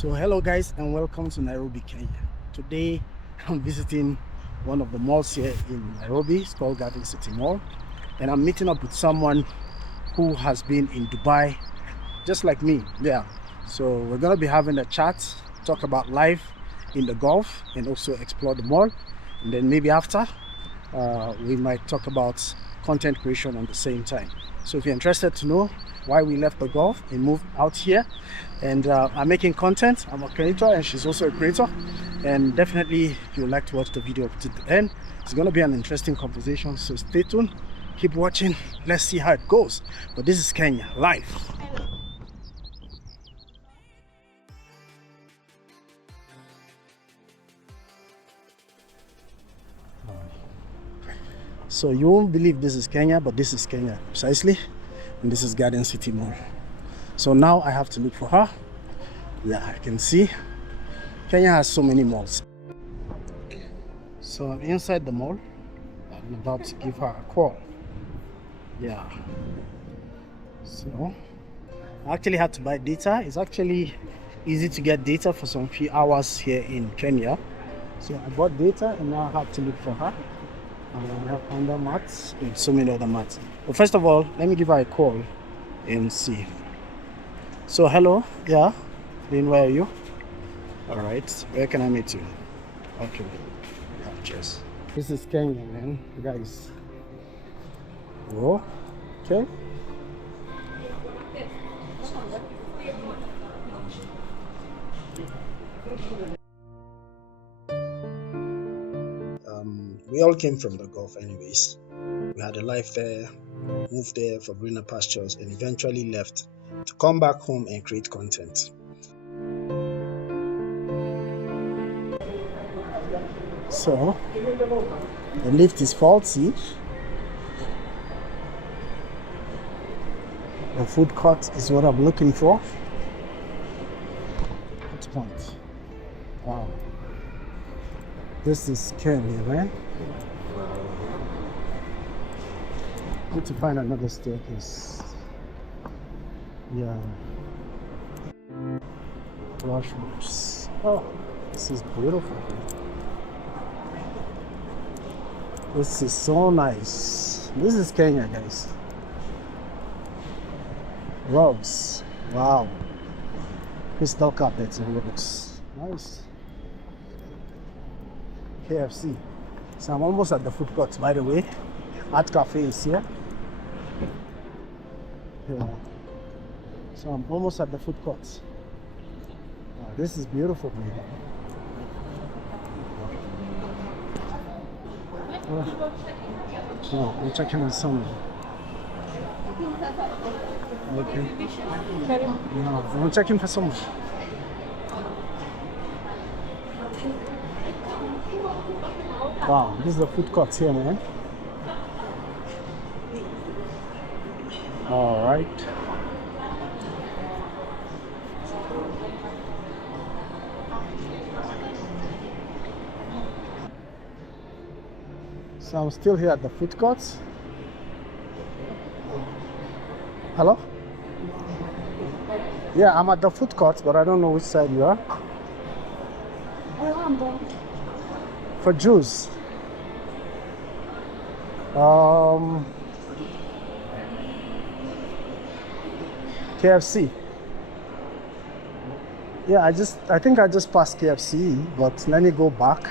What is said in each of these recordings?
So hello guys and welcome to Nairobi, Kenya. Today I'm visiting one of the malls here in Nairobi. It's called Garden City Mall, and I'm meeting up with someone who has been in Dubai just like me. Yeah, so we're gonna be having a chat, talk about life in the Gulf and also explore the mall, and then maybe after we might talk about content creation at the same time. So if you're interested to know why we left the Gulf and moved out here, and I'm making content, I'm a creator and she's also a creator, and definitely you'll like to watch the video to the end. It's going to be an interesting conversation, so stay tuned, keep watching, let's see how it goes. But this is Kenya live. So you won't believe this is Kenya, but this is Kenya precisely, and this is Garden City Mall. So now I have to look for her. Yeah, I can see Kenya has so many malls. So I'm inside the mall. I'm about to give her a call. Yeah. So I actually had to buy data. It's actually easy to get data for some few hours here in Kenya. So I bought data and now I have to look for her. I have under mats and so many other mats. But first of all, let me give her a call and see. So hello, yeah, Lynn, where are you? All right, where can I meet you? Okay, yeah, cheers. This is Kenya, man, guys. Oh, okay. We all came from the Gulf anyways. We had a life there, moved there for greener pastures, and eventually left to come back home and create content. So the lift is faulty. The food court is what I'm looking for. What point? Wow. This is Kenya, man. Need to find another staircase. Yeah. Washrooms. Oh, this is beautiful. This is so nice. This is Kenya, guys. Rugs. Wow. Crystal carpets and rugs. Nice. KFC. So I'm almost at the food court, by the way. Art Cafe is here. Yeah. So I'm almost at the food court. Wow, this is beautiful, man. No, I'm checking on some. Okay. No, I'm checking for someone. Wow, this is the food court here, man. All right. So I'm still here at the food courts. Hello? Yeah, I'm at the food court, but I don't know which side you are. For juice. KFC. Yeah, I think I just passed KFC, but let me go back.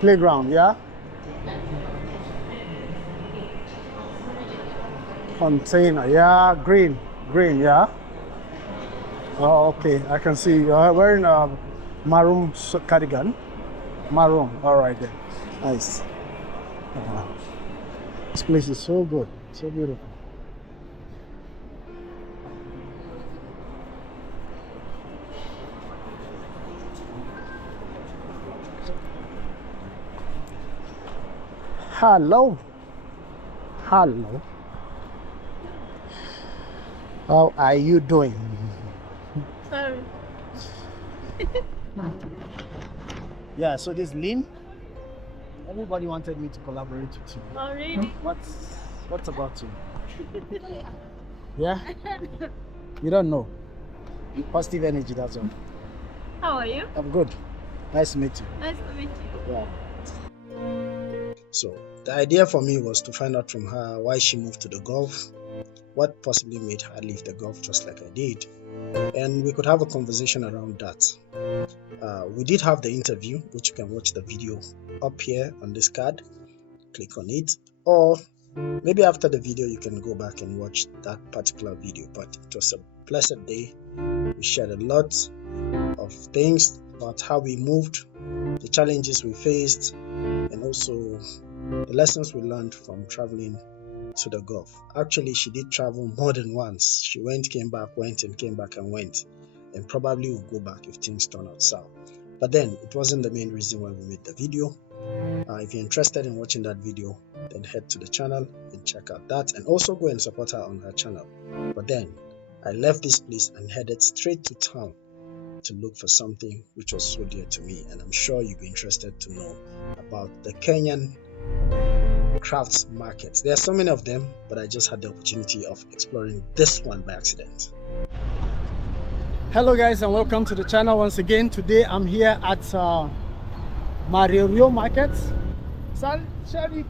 Playground, yeah? Container, yeah, green, yeah? Oh, okay, I can see you're wearing a maroon cardigan. Maroon, all right then, nice. This place is so good, so beautiful. Hello. Hello. How are you doing? Sorry. Yeah, so this Lynn. Everybody wanted me to collaborate with you. Oh, really? What's about you? Yeah? You don't know. Positive energy, that's all. How are you? I'm good. Nice to meet you. Nice to meet you. Yeah. So the idea for me was to find out from her why she moved to the Gulf, what possibly made her leave the Gulf just like I did, and we could have a conversation around that. We did have the interview, which you can watch the video up here on this card. Click on it, or maybe after the video you can go back and watch that particular video. But it was a blessed day. We shared a lot of things about how we moved, the challenges we faced, and also the lessons we learned from traveling to the Gulf. Actually, she did travel more than once. She went, came back, went, and came back and went, and probably will go back if things turn out south. But then it wasn't the main reason why we made the video. If you're interested in watching that video, then head to the channel and check out that, and also go and support her on her channel. But then I left this place and headed straight to town to look for something which was so dear to me, and I'm sure you'll be interested to know about the Kenyan crafts markets. There are so many of them, but I just had the opportunity of exploring this one by accident. Hello guys, and welcome to the channel once again. Today I'm here at Mwariro Market. Sorry,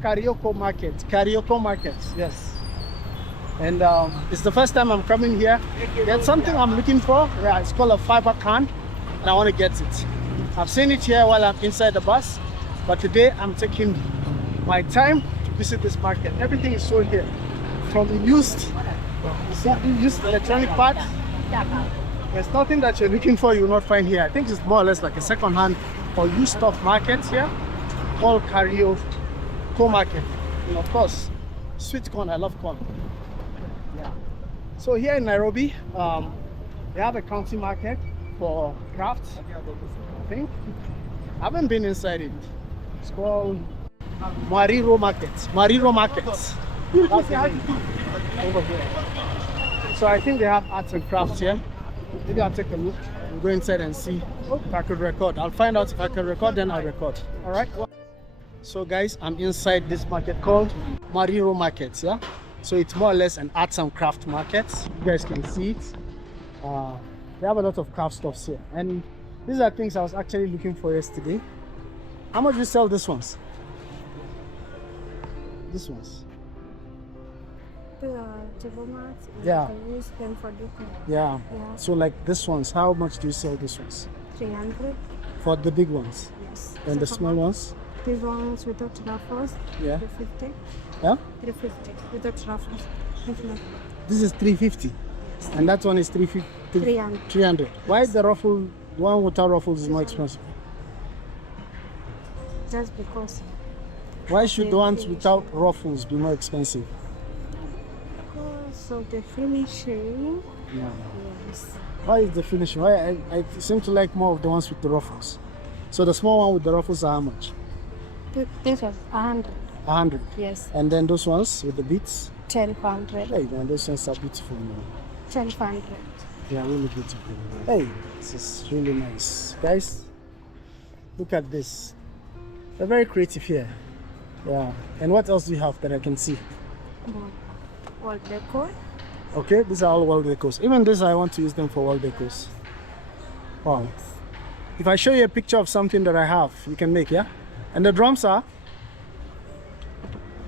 Karioko Market. Karioko Market, yes. And it's the first time I'm coming here. There's something I'm looking for. Yeah, it's called a fiber can, and I want to get it. I've seen it here while I'm inside the bus, but today I'm taking my time to visit this market. Everything is sold here, from the used electronic parts. There's nothing that you're looking for you will not find here. I think it's more or less like a second-hand or used stuff market here, called Karioko Market. And of course, sweet corn. I love corn. Yeah. So here in Nairobi, they have a county market for crafts. I think I haven't been inside it. It's called Mwariro Market. Mwariro Market. That's the name. Over here. So I think they have arts and crafts here. Maybe I'll take a look and go inside and see if I could record. I'll find out if I can record, then I'll record. All right. So guys, I'm inside this market called Mwariro Market. Yeah. So it's more or less an arts and craft market. You guys can see it. They have a lot of craft stuffs here, and these are things I was actually looking for yesterday. How much do you sell these ones? These ones. Table mats. Yeah. You can use them for decor. Yeah. Yeah. So like this ones, how much do you sell these ones? 300. For the big ones? Yes. And the small ones? These ones without ruffles. Yeah. 350. Yeah? 350 without ruffles. This is 350. Yes. And that one is 350. 300. 300. Why the ruffle, the one without ruffles is more expensive? Just because. Why should the ones without ruffles be more expensive? Because of the finishing. Yeah. Yes. Why is the finishing? Why I seem to like more of the ones with the ruffles. So the small one with the ruffles are how much? This was 100. 100. Yes. And then those ones with the beads? 1200. Hey, man, those ones are beautiful now. 1200. They are really beautiful. Hey, this is really nice. Guys, look at this. They're very creative here. Yeah. And what else do you have that I can see? Wall decor. Okay, these are all wall decors. Even this, I want to use them for wall decors. Wow. If I show you a picture of something that I have, you can make, yeah? And the drums are?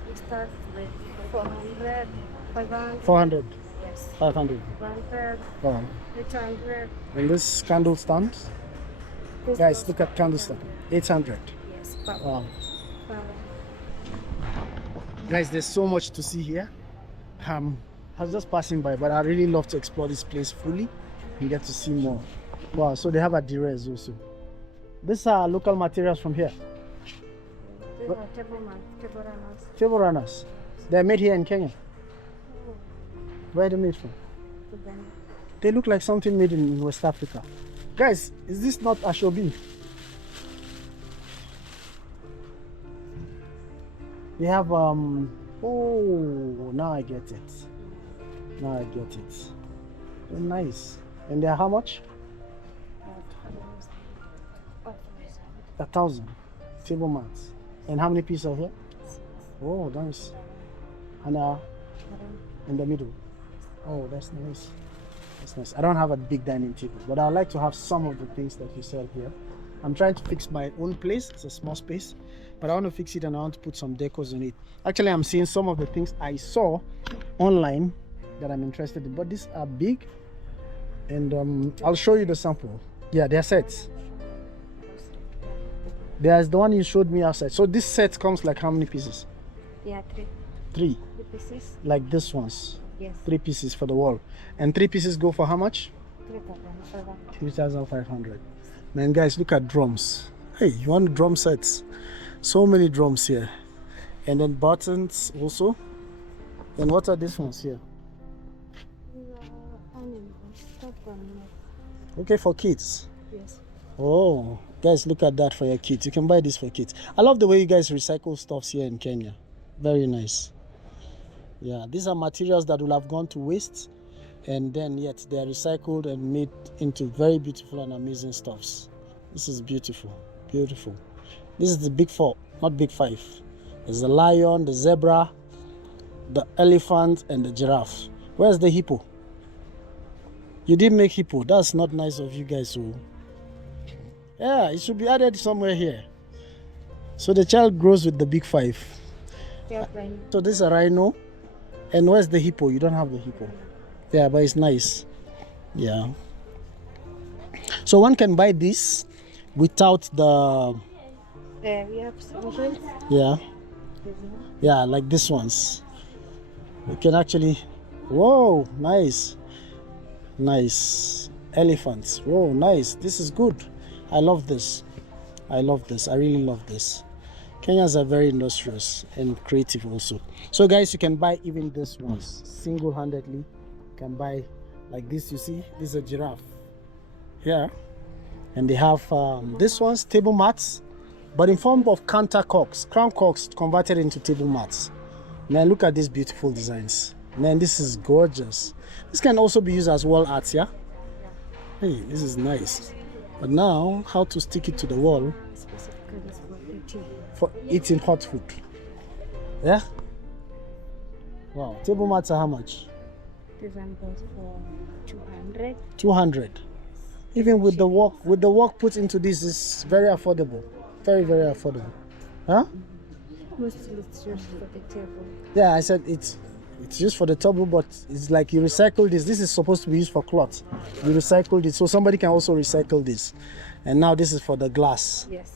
We start with 400, 500. 400. Yes. 500. 100, Wow. 800. And this candle stand? This Guys, was look at candle stand. 800. Yes. Wow. Guys, there's so much to see here. I was just passing by, but I really love to explore this place fully and get to see more. Wow, so they have a Adires also. These are local materials from here. These are table mats, table runners. Table runners. They're made here in Kenya. Where are they made from? They look like something made in West Africa. Guys, is this not Ashobi? They have oh, now I get it. Now I get it. They're nice. And they're how much? 1,000 table mats. And how many pieces are here? Oh, nice. And in the middle. Oh, that's nice. That's nice. I don't have a big dining table, but I like to have some of the things that you sell here. I'm trying to fix my own place. It's a small space, but I want to fix it and I want to put some decors in it. Actually, I'm seeing some of the things I saw online that I'm interested in, but these are big, and I'll show you the sample. Yeah, they're sets. There's the one you showed me outside. So this set comes like how many pieces? Yeah, three. Three. 3 pieces. Like this ones. Yes. 3 pieces for the wall. And 3 pieces go for how much? 3,500. 3,500. Man, guys, look at drums. Hey, you want drum sets? So many drums here. And then buttons also. And what are these ones here? Okay, for kids. Yes. Oh, guys, look at that for your kids. You can buy this for kids. I love the way you guys recycle stuffs here in Kenya. Very nice. Yeah, these are materials that will have gone to waste, and then yet they are recycled and made into very beautiful and amazing stuffs. This is beautiful, beautiful. This is the big 4, not big 5. There's the lion, the zebra, the elephant, and the giraffe. Where's the hippo? You didn't make hippo. That's not nice of you guys. So yeah, it should be added somewhere here. So the child grows with the big 5. So this is a rhino. And where's the hippo? You don't have the hippo. Yeah, but it's nice. Yeah. So one can buy this without the... we have solutions. Yeah. Yeah, like this ones. You can actually... Whoa, nice. Nice. Elephants. Whoa, nice. This is good. I love this. I love this. I really love this. Kenyans are very industrious and creative also. So guys, you can buy even this ones single-handedly. You can buy like this. You see, this is a giraffe here, and they have this one's table mats, but in form of counter corks, crown corks converted into table mats. Man, look at these beautiful designs. Man, this is gorgeous. This can also be used as wall art. Yeah. Hey, this is nice. But now, how to stick it to the wall? For eating hot food. Yeah. Wow. Table mats are how much? This one goes for 200. 200. Even with the work put into this, is very affordable. Very, very affordable. Huh? Mostly it's just for the table. Yeah, I said it's used for the table, but it's like you recycle this. This is supposed to be used for cloth. You recycled it, so somebody can also recycle this. And now this is for the glass. Yes.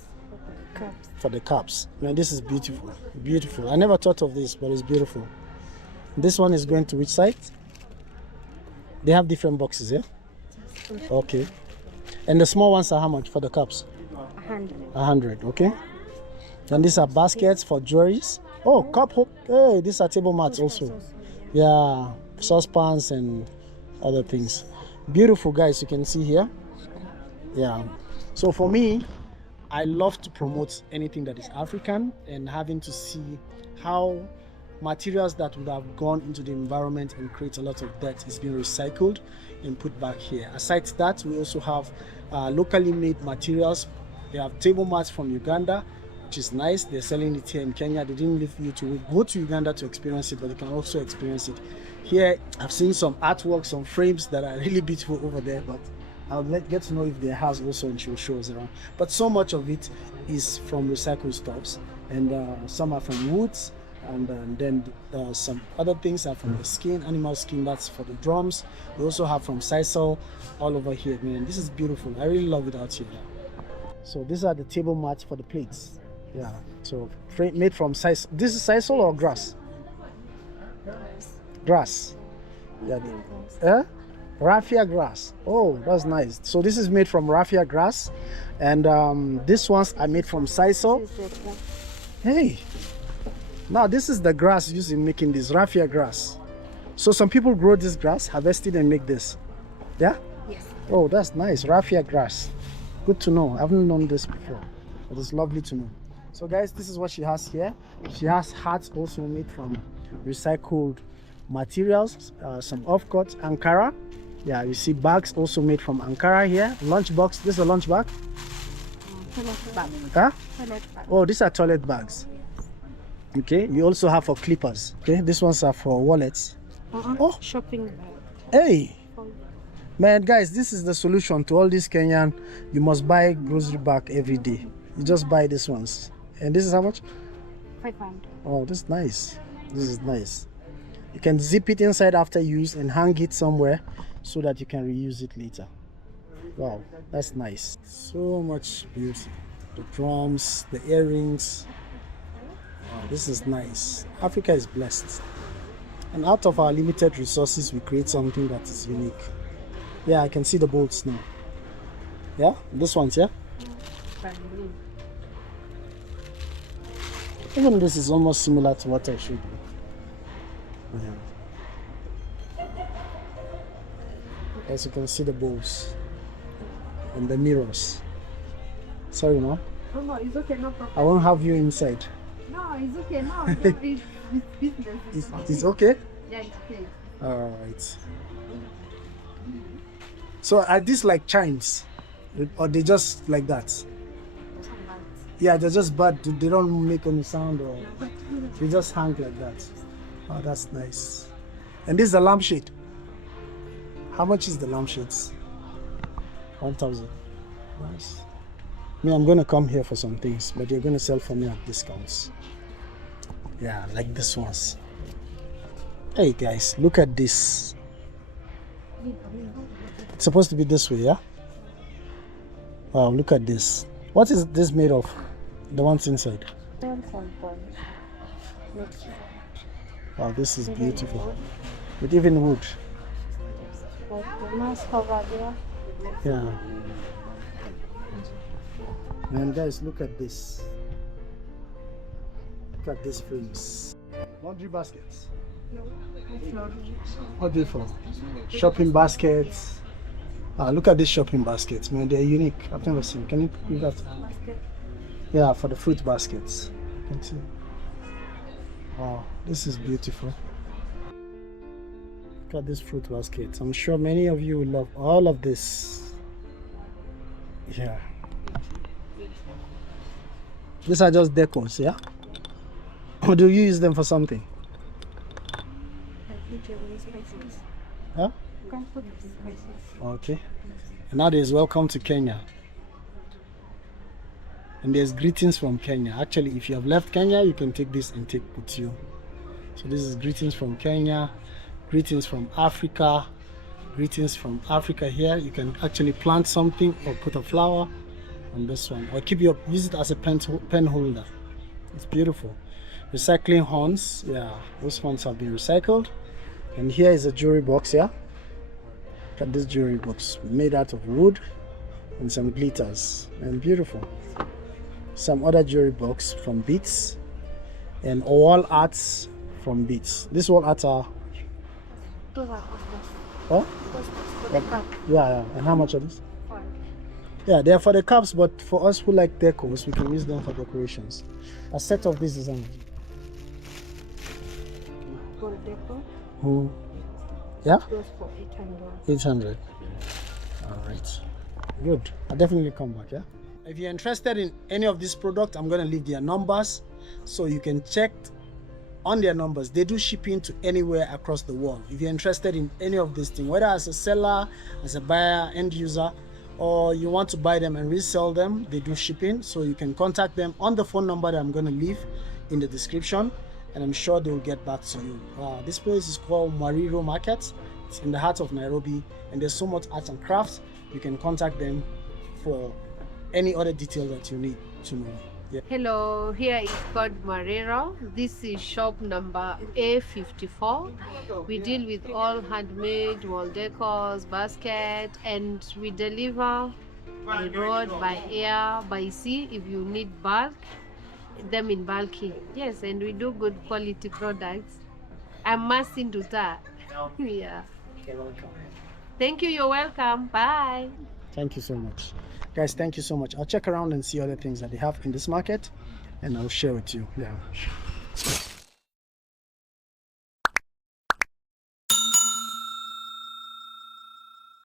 Cups. For the cups. Man, this is beautiful. Beautiful. I never thought of this, but it's beautiful. This one is going to which side? They have different boxes, yeah? Okay. And the small ones are how much for the cups? 100. 100, okay. And these are baskets for jewelries. Oh, cup hook. Hey, these are table mats also. Yeah, saucepans and other things. Beautiful, guys, you can see here. Yeah. So for me, I love to promote anything that is African, and having to see how materials that would have gone into the environment and create a lot of dirt is being recycled and put back here. Aside that, we also have locally made materials. They have table mats from Uganda, which is nice. They're selling it here in Kenya. They didn't leave you to go to Uganda to experience it, but you can also experience it here. I've seen some artwork, some frames that are really beautiful over there, but I'll get to know if their house also and she'll show us around. But so much of it is from recycled stuffs, and some are from woods, and then some other things are from the skin, animal skin. That's for the drums. We also have from sisal all over here. Man, this is beautiful. I really love it out here. So these are the table mats for the plates. Yeah. So made from sisal. This is sisal or grass? Grass. Yeah. Raffia grass. Oh, that's nice. So this is made from raffia grass, and these ones are made from sisal. Hey, now this is the grass used in making this raffia grass. So some people grow this grass, harvest it, and make this. Yeah. Yes. Oh, that's nice. Raffia grass. Good to know. I haven't known this before, but it's lovely to know. So guys, this is what she has here. She has hats also made from recycled materials, some offcuts, Ankara. Yeah, you see bags also made from Ankara here. Lunch box. This is a lunch bag. Toilet bag. Huh? Toilet bag. Oh, these are toilet bags. Okay, we also have for clippers. Okay, these ones are for wallets. Oh. Shopping bag. Hey, man, guys, this is the solution to all this Kenyan. You must buy grocery bag every day. You just buy these ones. And this is how much? 500. Oh, this is nice. This is nice. You can zip it inside after use and hang it somewhere so that you can reuse it later. Wow, that's nice. So much beauty. The drums, the earrings. Wow, this is nice. Africa is blessed. And out of our limited resources, we create something that is unique. Yeah, I can see the bolts now. Yeah, this one's, yeah? Even this is almost similar to what I showed you. Yeah. As you can see the bolts and the mirrors. Sorry, no? Oh, no, it's okay, no problem. I won't have you inside. No, it's okay, no. It's business. It's okay? Yeah, it's okay. All right. So are these like chimes? Or they just like that? Yeah, they're just bad. They don't make any sound or they just hang like that. Oh, that's nice. And this is a lampshade. How much is the lampshades? 1,000. Nice. I mean, I'm going to come here for some things, but you're going to sell for me at discounts. Yeah, like this ones. Hey guys, look at this. It's supposed to be this way, yeah? Wow, look at this. What is this made of? The ones inside. Wow, this is beautiful. With even wood. Yeah. And guys, look at this. Look at these frames. Laundry baskets. What are they for? Shopping baskets. Look at these shopping baskets, man. They're unique. I've never seen. Can you do that? Yeah, for the fruit baskets. You can see. Wow, this is beautiful. Look at this fruit baskets. I'm sure many of you will love all of this. Yeah. These are just decors, yeah? Or do you use them for something? Huh? Okay. And now there's welcome to Kenya. And there's greetings from Kenya. Actually, if you have left Kenya, you can take this and take with you. So this is greetings from Kenya, greetings from Africa, greetings from Africa here. You can actually plant something or put a flower on this one, or use it as a pen holder. It's beautiful. Recycling horns, yeah, those horns have been recycled. And here is a jewelry box, yeah. Look at this jewelry box made out of wood and some glitters, and beautiful. Some other jewelry box from beads and wall arts from beads. This wall arts are oh? Yeah. And how much are these? Yeah, they're for the cups, but for us who like decors, we can use them for decorations. A set of these is how much? For decor? Yeah? Goes for 800. 800. All right. Good. I'll definitely come back, yeah? If you're interested in any of these products, I'm going to leave their numbers so you can check on their numbers. They do shipping to anywhere across the world. If you're interested in any of these things, whether as a seller, as a buyer, end user, or you want to buy them and resell them, they do shipping. So you can contact them on the phone number that I'm going to leave in the description, and I'm sure they will get back to you. This place is called Mwariro Market. It's in the heart of Nairobi, and there's so much art and crafts. You can contact them for any other detail that you need to know. Yeah. Hello, here is called Mwariro. This is shop number A54. We deal with all handmade wall decors, basket, and we deliver by road, by air, by sea if you need bulk, them in bulky. Yes, and we do good quality products. I'm much into that. Yeah. Okay, welcome. Thank you, you're welcome. Bye. Thank you so much. Guys, thank you so much. I'll check around and see other things that they have in this market, and I'll share with you. Yeah.